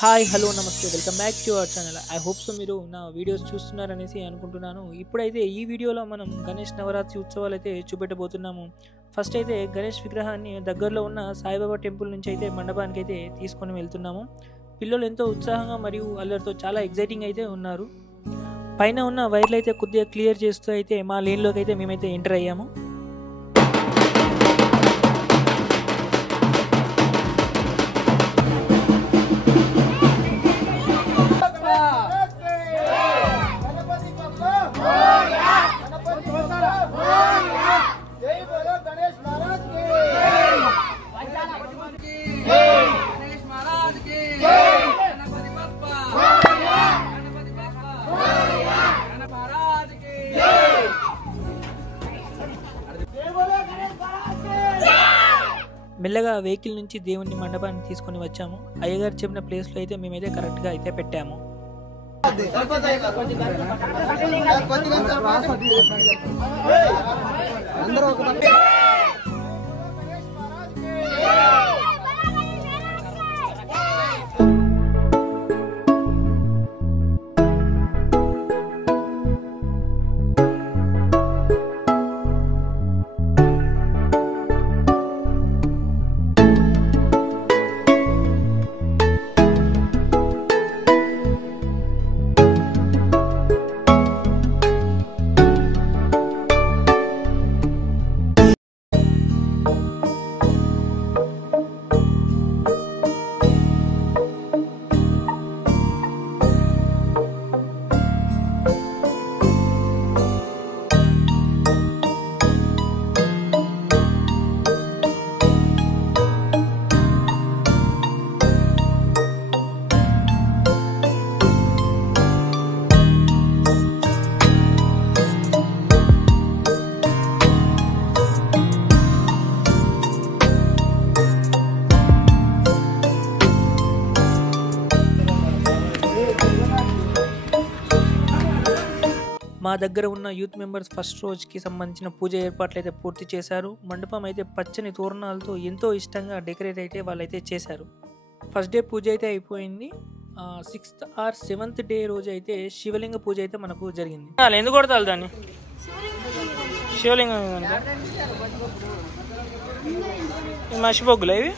Hi hello నమస్తే welcome back to our channel. I hope so మీరు నా videos చూస్తున్నారనేసి అనుకుంటున్నాను. ఇప్పుడైతే ఈ వీడియోలో మనం గణేష్ నవరాత్రి ఉత్సవాలు అయితే చూపెట్టబోతున్నాము. ఫస్ట్ అయితే గణేష్ విగ్రహాన్ని దగ్గరలో ఉన్న సాయిబాబా టెంపుల్ నుంచి అయితే మండపానికి అయితే తీసుకొని వెళ్తున్నాము. పిల్లలు ఎంతో ఉత్సాహంగా మరియు అల్లరితో చాలా ఎగ్జైటింగ్ అయితే ఉన్నారు. పైన ఉన్న వైర్లు అయితే కొద్దిగా క్లియర్ చేస్తూ అయితే మా లేన్లోకి అయితే మేమైతే ఎంటర్ అయ్యాము. మెల్లగా వెహికల్ నుంచి దేవుని మండపాన్ని తీసుకొని వచ్చాము. అయ్యగారు చెప్పిన ప్లేస్లో అయితే మేమైతే కరెక్ట్గా అయితే పెట్టాము. మా దగ్గర ఉన్న యూత్ మెంబర్స్ ఫస్ట్ రోజుకి సంబంధించిన పూజ ఏర్పాట్లు అయితే పూర్తి చేశారు. మండపం అయితే పచ్చని తోరణాలతో ఎంతో ఇష్టంగా డెకరేట్ అయితే వాళ్ళైతే చేశారు. ఫస్ట్ డే పూజ అయితే అయిపోయింది. 6th or 7th డే రోజు అయితే శివలింగ పూజ అయితే మనకు జరిగింది. ఎందుకు కొడతారు దాన్ని? శివలింగం మర్చిపోగులు ఇవి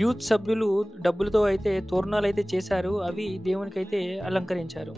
యూత్ సభ్యులు డబ్బులతో అయితే తోరణాలు అయితే చేశారు. అవి దేవునికి అయితే అలంకరించారు.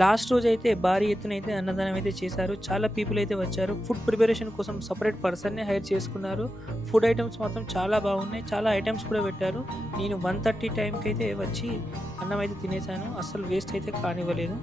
లాస్ట్ రోజైతే భారీ ఎత్తున అయితే అన్నదానం అయితే చేశారు. చాలా పీపుల్ అయితే వచ్చారు. ఫుడ్ ప్రిపరేషన్ కోసం సెపరేట్ పర్సన్‌ని హైర్ చేసుకున్నారు. ఫుడ్ ఐటెమ్స్ మాత్రం చాలా బాగున్నాయి. చాలా ఐటెమ్స్ కూడా పెట్టారు. నేను 1:30 టైంకి అయితే వచ్చి అన్నం అయితే తినేసాను. అస్సలు వేస్ట్ అయితే కానివ్వలేదు.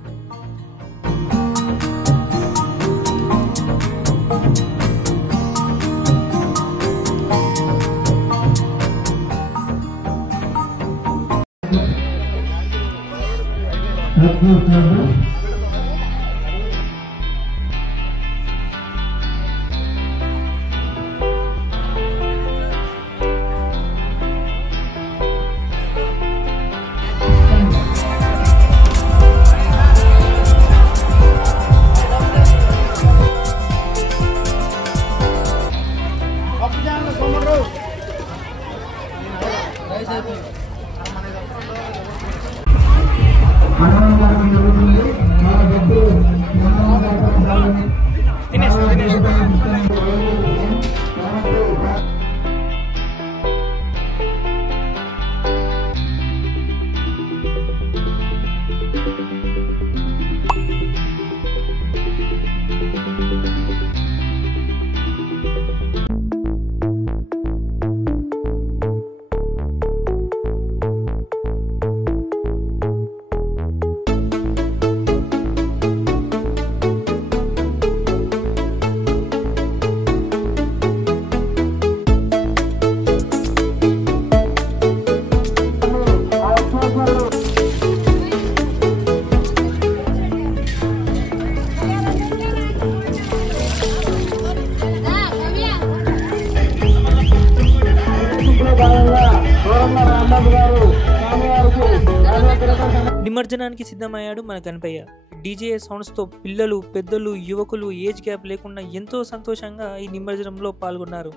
నిమజ్జనానికి సిద్ధమయ్యాడు మన గణపయ్య. డీజే సౌండ్స్తో పిల్లలు, పెద్దలు, యువకులు ఏజ్ గ్యాప్ లేకుండా ఎంతో సంతోషంగా ఈ నిమజ్జనంలో పాల్గొన్నారు.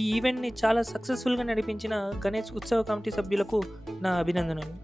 ఈ ఈవెంట్ని చాలా సక్సెస్ఫుల్గా నడిపించిన గణేష్ ఉత్సవ కమిటీ సభ్యులకు నా అభినందనలు.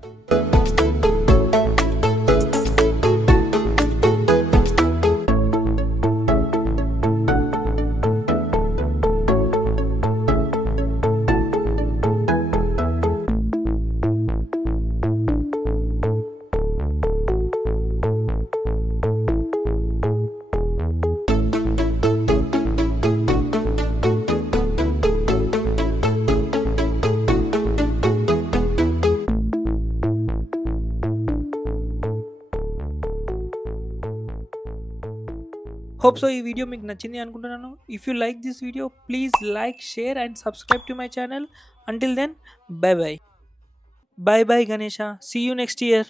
Hope so ఈ వీడియో మీకు నచ్చింది అనుకుంటున్నాను. If you like this video, please like, share and subscribe to my channel. Until then, bye bye. Bye bye Ganesha. See you next year.